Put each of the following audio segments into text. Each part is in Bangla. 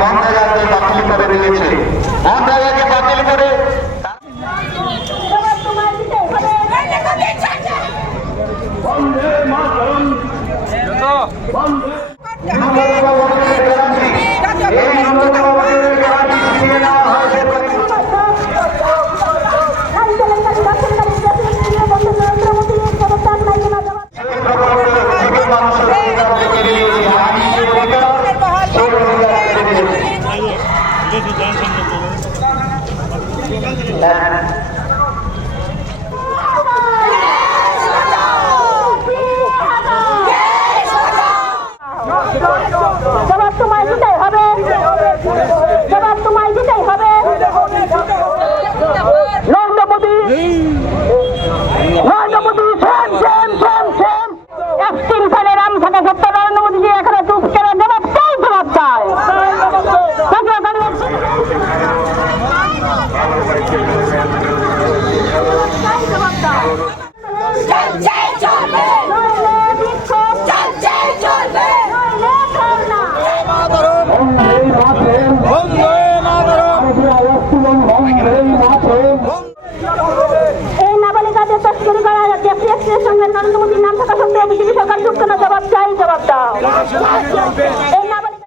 মনরেগাকে বাতিল করে দিয়েছে। মনরেগাকে বাতিল করে জবাব তোমায় দিতেই হবে, জবাব তোমায় দিতেই হবে। নরেন্দ্র মোদী, নরেন্দ্র মোদী একদিন ফেলে রাম থাকা সত্ত্বেও নরেন্দ্র মোদীজি এখানে চুপ করে জবাব চাই, জবাব চাই। এই নাবালিকাদের তস্করি করা এক্সপ্রেসের সঙ্গে নরেন্দ্র মোদীর নাম থাকা সত্ত্বেও বিজেপি সরকার যুক্ত না, জবাব চাই, জবাব দাও। এই নাবালিকা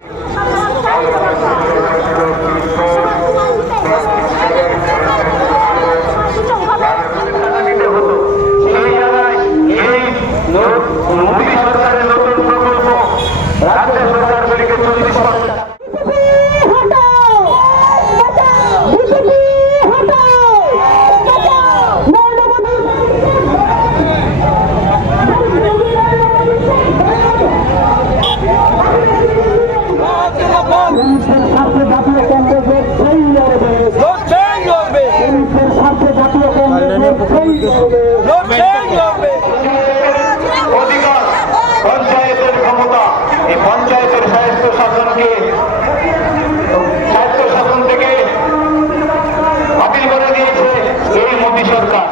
পঞ্চায়েতের ক্ষমতা, এই পঞ্চায়েতের স্বায়ত্ত শাসন থেকে বাতিল করে দিয়েছে এই মোদী সরকার।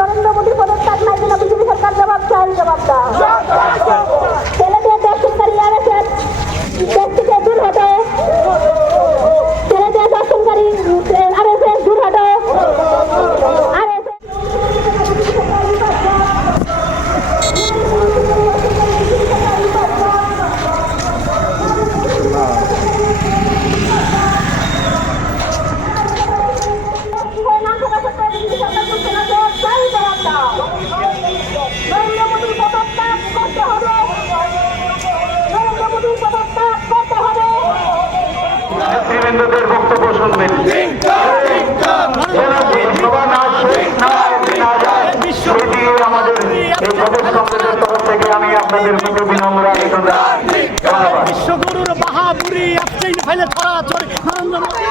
নরেন্দ্র মোদী পদত্যাগ নাই কিনা বিজেপি সরকার জবাব চাই, জবাব দাও। ছেলেদের দর্শনকারী আরএসএস দেশ থেকে দূর হটো, ছেলেদের দর্শনকারী আরএসএস দূর হটো। নেতৃবৃন্দদের বক্তব্য শুনবেন। আমাদের এই প্রদেশ কংগ্রেসের তরফ থেকে আমি আপনাদের প্রতি বিনম্র আবেদন জানাই। বিশ্বগুরুর বাহাদুরি আফসাইন ফেলে ধরা চলে নরেন্দ্র মোদী।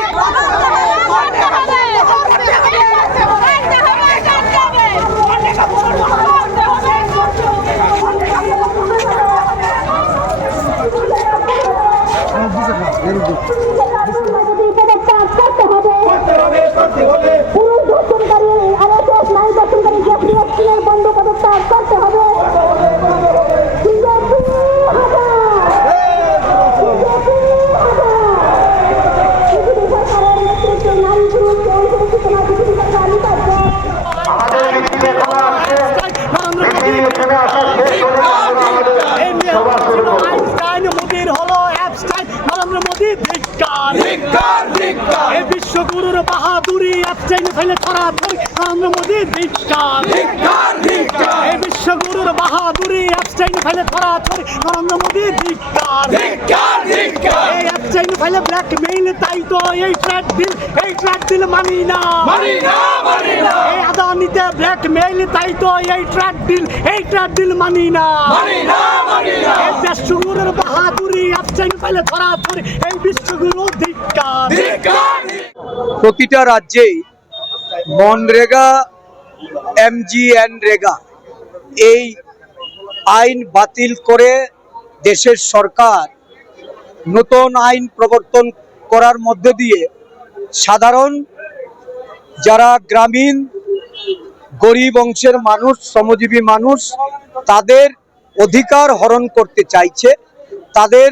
পুরুষ দর্শনকারী আরএসএস নারী দর্শনকারী বন্ধ পদত্যাগ করতে হবে। মোদীর হলো নরেন্দ্র মোদী বিশ্বগুরুর বাহাদুরি ফেলে ধরা নরেন্দ্র মোদী বিশ্বগুরুর বাহাদুরি ফেলে ধরা নরেন্দ্র মোদী ফেলে ব্ল্যাকমেইল, তাই তো এই ট্রাক দিল মানি না। এই আদানিতে ব্ল্যাকমেইল, তাই তো এই ট্রাক দিল মানি না। বিশ্বগুরুর বাহাদুরি ফেলে ধরা এই বিশ্বগুরু ধিক্কার। প্রতিটা রাজ্যেই মনরেগা, এমজিএনরেগা এই আইন বাতিল করে দেশের সরকার নতুন আইন প্রবর্তন করার মধ্য দিয়ে সাধারণ যারা গ্রামীণ গরিব অংশের মানুষ, শ্রমজীবী মানুষ, তাদের অধিকার হরণ করতে চাইছে। তাদের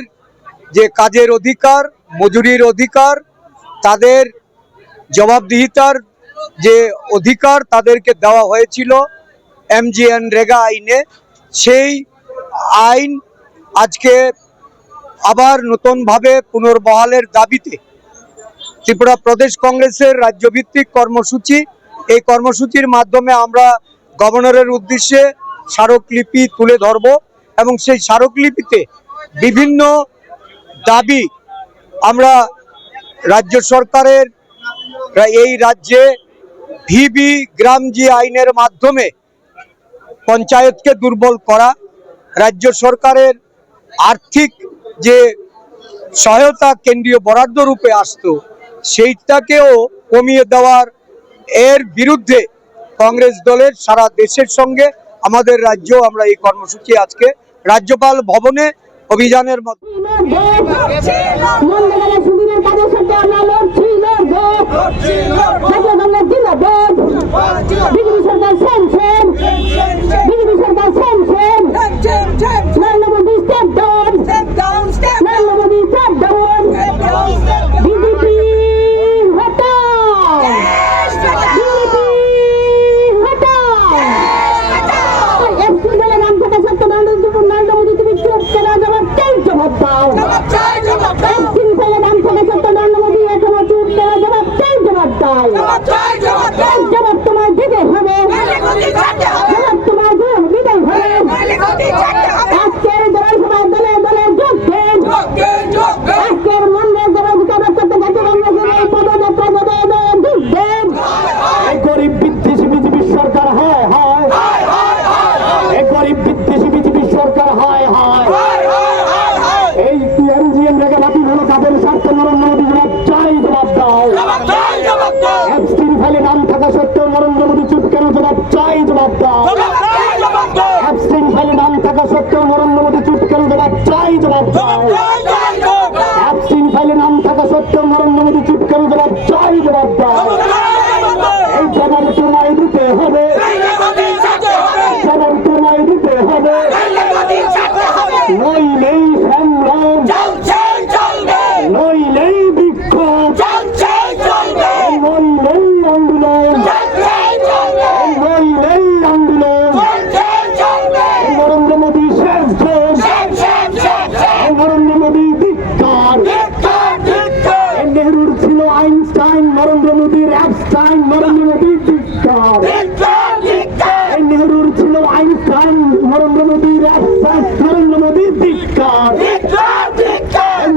যে কাজের অধিকার, মজুরির অধিকার, তাদের জবাবদিহিতার যে অধিকার তাদেরকে দেওয়া হয়েছিল MGNREGA আইনে, সেই আইন আজকে আবার নতুনভাবে পুনর্বহালের দাবিতে ত্রিপুরা প্রদেশ কংগ্রেসের রাজ্যভিত্তিক কর্মসূচি, এই কর্মসূচির মাধ্যমে আমরা গভর্নরের উদ্দেশ্যে স্মারকলিপি তুলে ধরব এবং সেই স্মারকলিপিতে বিভিন্ন দাবি আমরা রাজ্য সরকারের এই রাজ্যে ভিবি গ্রামজি আইনের মাধ্যমে পঞ্চায়েতকে দুর্বল করা, রাজ্য সরকারের আর্থিক যে সহায়তা কেন্দ্রীয় বরাদ্দ রূপে আসতো সেইটাকেও কমিয়ে দেওয়ার এর বিরুদ্ধে কংগ্রেস দলের সারা দেশের সঙ্গে আমাদের রাজ্য আমরা এই কর্মসূচি আজকে রাজ্যপাল ভবনে অভিযানের মধ্যে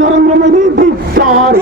নরেন্দ্র মোদী ধিক্কার।